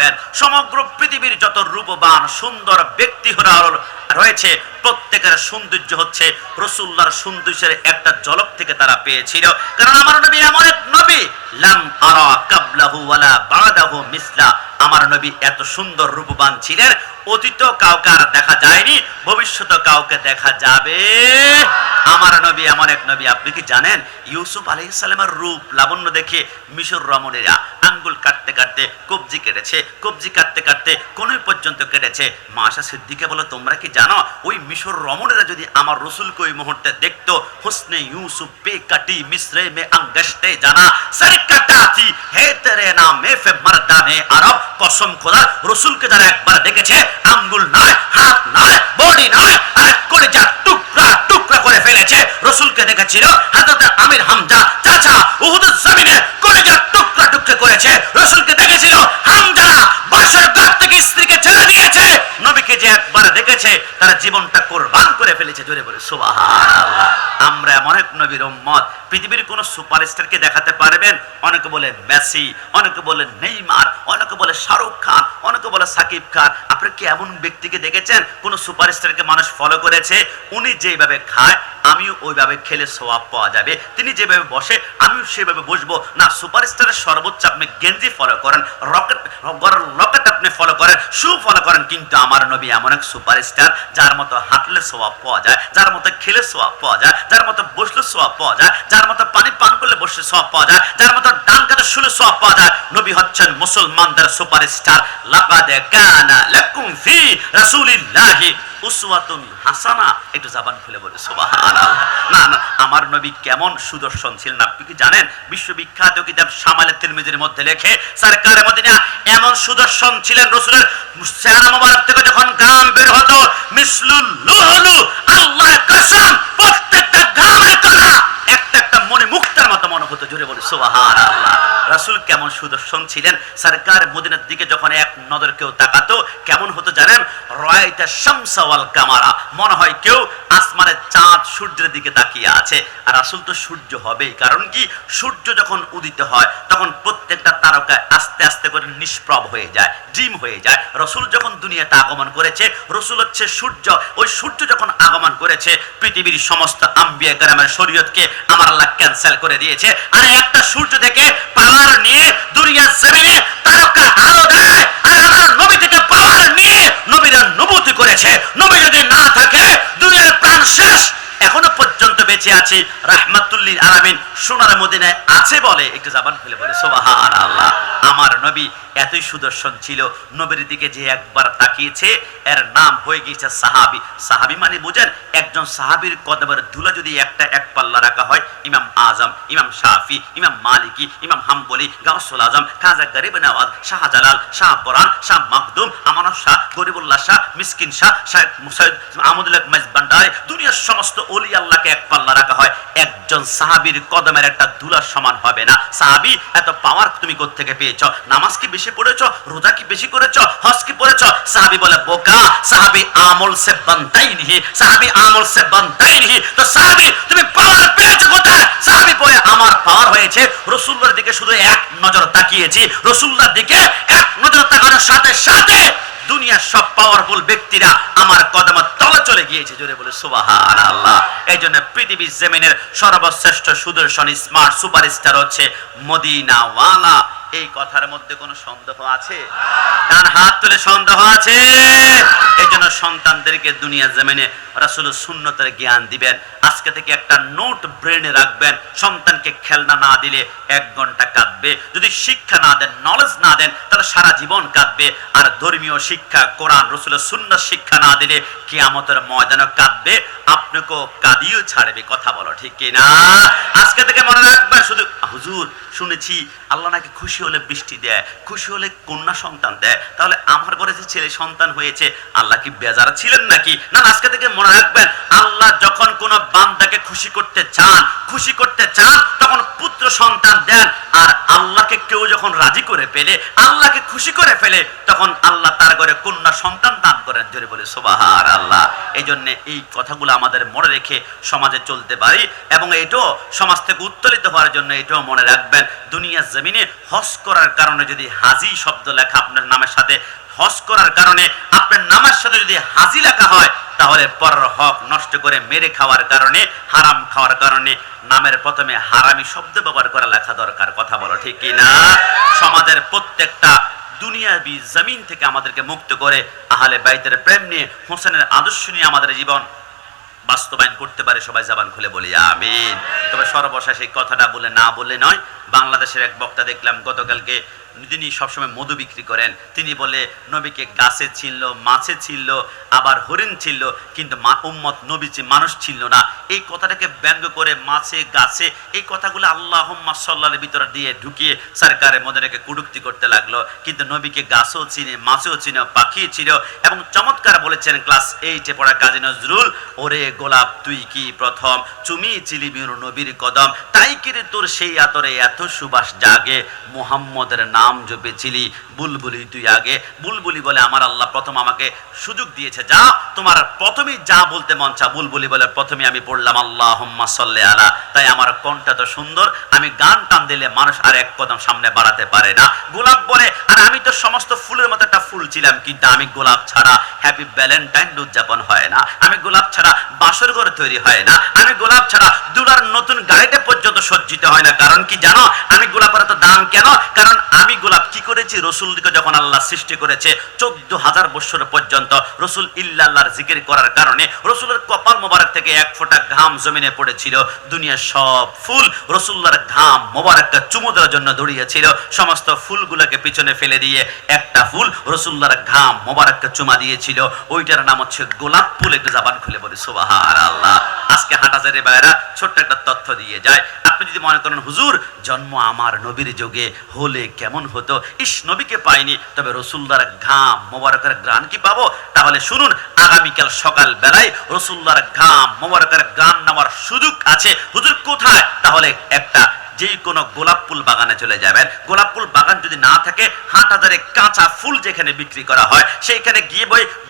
হবেন সমগ্র পৃথিবীর যত রূপবান, সুন্দর ব্যক্তি রয়েছে, প্রত্যেকের সৌন্দর্য হচ্ছে রসুল্লাহর সৌন্দর্যের একটা ঝলক থেকে তারা পেয়েছিল। কারণ আমার নবী এমন এক নবী। লাম আরা কাবলাহু ওয়ালা বাদাহু মিসলা। আমার নবী এত সুন্দর রূপবান ছিলেন। অতীত কাউকে আর দেখা যায়নি, ভবিষ্যতে কাউকে দেখা যাবে। আমার নবী এমন এক নবী, আপনি কি জানেন? ইউসুফ আলাইহিস সালামের রূপ লাবণ্য দেখে মিশর রমণীরা আঙ্গুল কাটতে কাটতে কবজি কেটেছে, কবজি কাটতে কাটতে কোন পর্যন্ত কেটেছে। মাশা সিদ্দিকে বলো, তোমরা কি জানো, ওই মিশর রমণীরা যদি আমার রসুলকে ওই মুহূর্তে দেখতো, হুসনে ইউসুফ পে কাটি মিশ্রে মে আঙ্গস্টে জানা, সর কাটাতি হে তেরে নাম ফে মর্দানে আরব, কসম খোদা, রসুলকে যারা একবার দেখেছে, আঙ্গুল নয়, হাত নয়, বডি নয়, আর কলিজা টুকরা টুকরা করে ফেলেছে, রসুলকে দেখেছিল হাজরত আমির হামজা চাচা উহুদের জমিনে কলিজা টুকরা টুকরা করেছে রসুলকে দেখেছিল হামজা বাসর ঘর থেকে স্ত্রীকে ছেড়ে দিয়েছে নবীকে যে একবার দেখেছে তারা জীবনটা কোরবান করে ফেলেছে জোরে বলে সুবহানাল্লাহ এক নবীর উম্মত। পৃথিবীর কোন সুপারস্টারকে দেখাতে পারবেন? অনেকে বলে মেসি, অনেকে বলে নেইমার, অনেকে বলে শাহরুখ খান, অনেকে বলে সাকিব খান। আপনি কি এমন ব্যক্তিকে দেখেছেন? কোন সুপারস্টারকে মানুষ ফলো করেছে? উনি যেভাবে খায় আমিও ওইভাবে খেলে সোয়াব পাওয়া যাবে। তিনি যেভাবে বসে, আমিও সেভাবে বসবো। না, সুপারস্টারের সর্বোচ্চ আপনি গেঞ্জি ফলো করেন, রকেট রকেট আপনি ফলো করেন, শু ফলো করেন, কিন্তু আমার নবী এমন এক সুপারস্টার, যার মতো হাঁটলে সোয়াব পাওয়া যায়, যার মতো খেলে সোয়াব পাওয়া যায়, যার মতো বসলে সোয়াব পাওয়া যায়, যার মতো পানি পান করলে বসলে সোয়াব পাওয়া যায়, যার মতো ডান কাতে শুলে সোয়াব পাওয়া যায়। নবী হচ্ছেন মুসলমানদের সুপারস্টার। লাকাদ কানা লাকুম ফি রাসূলিল্লাহি উসওয়াতুন হাসানা। একটু জাবান খুলে বলে সুবহানাল্লাহ। না না, আমার নবী কেমন সুদর্শন আপনি কি জানেন? বিশ্ববিখ্যাত কিতাব তিরমিজির মধ্যে লেখে, সরকার মদিনা এমন সুদর্শন ছিলেন মোবারক থেকে যখন বের হতো, মিসলুল লুহলু, আল্লাহর কসম, প্রত্যেকটা একটা একটা মনে মুক্তার মতো মনে হতো জুড়ে বলে কেমন সুদর্শন ছিলেন? সরকার মদিনার দিকে যখন এক নজর কেউ তাকাতো, কেমন হতো জানেন? কামারা। মনে হয় কেউ আসমানের চাঁদ সূর্যের দিকে তাকিয়ে আছে। আর রাসূল তো সূর্য হবেই। কারণ কি? সূর্য যখন উদিত হয়, তখন প্রত্যেকটা আস্তে আস্তে করে নিষ্প্রভ হয়ে যায়, ডিম হয়ে যায়। রসুল যখন দুনিয়াতে আগমন করেছে, রসুল হচ্ছে সূর্য। ওই সূর্য যখন আগমন করেছে, পৃথিবীর সমস্ত আম্বিয়া গ্রামের শরীয়তকে আমার আল্লাহ ক্যান্সেল করে দিয়েছে। আর একটা সূর্য থেকে পাওয়ার নিয়ে, দুনিয়ার জমিনে তারকা আলো দেয় আর আমার নবী থেকে পাওয়ার নিয়ে নবীরা নবুতি করেছে নবী যদি না থাকে দুনিয়ার প্রাণ শেষ এখনও পর্যন্ত বেঁচে আছি রাহমাতুল্লিল আলামিন সোনার মদিনায় আছে বলে একটু জাবান ফেলে বলে সোবাহান আল্লাহ আমার নবী এতই সুদর্শন ছিল, নবীর দিকে যে একবার তাকিয়েছে, এর নাম হয়ে গিয়েছে সাহাবি। সাহাবি মানে বুঝেন, একজন সাহাবির কদমের ধুলা যদি একটা এক পাল্লা রাখা হয়, ইমাম আজম, ইমাম শাফি, ইমাম মালিকি, ইমাম হাম্বলি, গাউসুল আজম খাজা গরিব নওয়াজ, শাহজালাল, শাহ পরান, শাহ মাকদুম আমানত শাহ, গরিবুল্লাহ শাহ, মিসকিন শাহ শাহ মুসাইদ আহমদুল্লাহ মাইজ ভান্ডারি দুনিয়ার সমস্ত অলি আল্লাহকে এক পাল্লা রাখা হয়। একজন সাহাবীর কদমের একটা ধুলার সমান হবে না। সাহাবী, এত পাওয়ার তুমি কোত্থেকে পেয়েছ? নামাজ কি বেশি পড়েছ? রোজা কি বেশি করেছ? হজ কি পড়েছ? সাহাবী বলে, বোকা, সাহাবী আমল সে বানতাই নিহি, সাহাবী আমল সে বানতাই নিহি। তো সাহাবী, তুমি পাওয়ার পেয়েছ কোথায়? সাহাবী পরে আমার পাওয়ার হয়েছে রসুল্লার দিকে শুধু এক নজর তাকিয়েছি। রসুল্লার দিকে এক নজর তাকানোর সাথে সাথে দুনিয়ার সব পাওয়ারফুল ব্যক্তিরা আমার কদমের তলে চলে গিয়েছে। জোরে বলে সুবাহান আল্লাহ এই জন্য পৃথিবীর জমিনের সর্বশ্রেষ্ঠ সুদর্শন স্মার্ট সুপারস্টার হচ্ছে মদিনাওয়ালা। এই কথার মধ্যে কোনো সন্দেহ আছে? ডান হাত তুলে সন্দেহ আছে। এই জন্য সন্তানদেরকে দুনিয়া জমিনে রাসুল সুন্নতের জ্ঞান দিবেন। আজকে থেকে একটা নোট ব্রেনে রাখবেন। সন্তানকে খেলনা না দিলে এক ঘণ্টা কাঁদবে। যদি শিক্ষা না দেন নলেজ না দেন, তাহলে সারা জীবন কাঁদবে। আর ধর্মীয় শিক্ষা, কোরআন রসুলের শূন্য শিক্ষা না দিলে কিয়ামতের ময়দানে কাঁদবে। আপনাকেও কাঁদিও ছাড়বে, কথা বলো ঠিক কি না আজকে থেকে মনে রাখবেন, শুধু হুজুর, শুনেছি আল্লাহ নাকি খুশি হলে বৃষ্টি দেয়, খুশি হলে কন্যা সন্তান দেয়। তাহলে আমার ঘরে যে ছেলে সন্তান হয়েছে, আল্লাহ কি বেজারা ছিলেন নাকি? না আজকে থেকে মনে রাখবেন, আল্লাহ যখন কোনো বান্দাকে খুশি করতে চান, খুশি করতে চান, তখন পুত্র সন্তান দেন। আর আল্লাহকে কেউ যখন রাজি করে ফেলে, আল্লাহকে খুশি করে ফেলে, তখন আল্লাহ তার ঘরে কন্যা সন্তান দান করেন। জোরে বলে সোবাহার আল্লাহ এই জন্য এই কথাগুলো আমাদের মনে রেখে সমাজে চলতে পারি এবং এটাও সমাজ থেকে উত্তোলিত হওয়ার জন্য এটাও মনে রাখবেন। দুনিয়ার জমিনে হস করার কারণে যদি হাজি শব্দ লেখা আপনার নামের সাথে, হস করার কারণে আপনার নামের সাথে যদি হাজি লেখা হয় তাহলে পরের হক নষ্ট করে মেরে খাওয়ার কারণে, হারাম খাওয়ার কারণে নামের প্রথমে হারামি শব্দ ব্যবহার করা লেখা দরকার, কথা বলো ঠিক কি না? সমাজের প্রত্যেকটা দুনিয়াবি জমিন থেকে আমাদেরকে মুক্ত করে আহলে বাইতের প্রেম নিয়ে, হোসেনের আদর্শ নিয়ে আমাদের জীবন বাস্তবায়ন করতে পারে সবাই জাবান খুলে বলি, আমিন। তবে সর্বশেষ এই কথাটা বলে না বলে নয় বাংলাদেশের এক বক্তা দেখলাম, গতকালকে তিনি সবসময় মধু বিক্রি করেন। তিনি বলে, নবীকে গাছে ছিল মাছে ছিল আবার হরিণ ছিল কিন্তু উম্মত নবী চি- মানুষ ছিল না। এই কথাটাকে ব্যঙ্গ করে মাছে, গাছে, এই কথাগুলো আল্লাহ সাল্লার ভিতরে দিয়ে ঢুকিয়ে সরকারে মদনাকে কুডুক্তি করতে লাগল। কিন্তু নবীকে গাছও চিনে, মাছও চিনে, পাখিও ছিল এবং চমৎকার বলেছেন ক্লাস এইটে পড়া কাজী নজরুল, ওরে গোলাপ, তুই কি প্রথম? চুমি চিলি বিনু নবীর কদম, তাই কিরে তোর সেই আতরে এত সুবাস জাগে, মুহাম্মদের নাম জপেছিলি, বুলবুলি তুই আগে। বুলবুলি বলে আমার আল্লাহ প্রথম আমাকে সুযোগ দিয়েছে, যা তোমার প্রথমেই যা বলতে মন চা বুলবুলি বলে প্রথমে আমি পড়লাম আল্লাহ সাল্লে আলা। তাই আমার কণ্ঠটা তো সুন্দর, আমি গান টান দিলে মানুষ আর এক কদম সামনে বাড়াতে পারে না। গোলাপ বলে, আর আমি তো সমস্ত ফুলের মতো একটা ফুল ছিলাম, কিন্তু আমি গোলাপ ছাড়া হ্যাপি ভ্যালেন্টাইন উদযাপন হয় না। আমি গোলাপ ছাড়া বাসর ঘর তৈরি হয় না। আমি গোলাপ ছাড়া দুলার নতুন সজ্জিত হয় না। কারণ কি জানো? আমি গোলাপের এত দাম কেন? কারণ আমি গোলাপ কি করেছি? রসুলকে যখন আল্লাহ সৃষ্টি করেছে চোদ্দ হাজার বছর পর্যন্ত রসুল ইল্লাল্লাহর জিকির করার কারণে রসুলের কপাল মোবারক থেকে এক ফোঁটা ঘাম জমিনে পড়েছিল। দুনিয়ার সব ফুল রসুল্লার ঘাম মোবারকটা চুমু দেওয়ার জন্য দৌড়িয়েছিল সমস্ত ফুলগুলোকে পিছনে ফেলে দিয়ে একটা ফুল রসুল্লার ঘাম মোবারককে চুমা দিয়েছিল। ওইটার নাম হচ্ছে গোলাপ ফুল। একটু জাবান খুলে বলি। সুবাহার আল্লাহ আজকে হাটাজারে বাইরা ছোট্ট একটা তথ্য দিয়ে যায়। আপনি যদি মনে করেন, হুজুর, জন্ম আমার নবীর যোগে, হলে কেমন হতো? ইস, নবীকে পাইনি। তবে রসুল্লার ঘাম, মোবারকের গ্রান কি পাবো? তাহলে শুনুন, আগামীকাল সকাল বেলায় রসুল্লার ঘাম, মোবারকের গ্রান নেওয়ার সুযোগ আছে। হুজুর, কোথায়? তাহলে একটা, যেই কোনো গোলাপ ফুল বাগানে চলে যাবেন। গোলাপ ফুল বাগান যদি না থাকে, হাট হাজারে কাঁচা ফুল যেখানে বিক্রি করা হয়, সেইখানে গিয়ে বই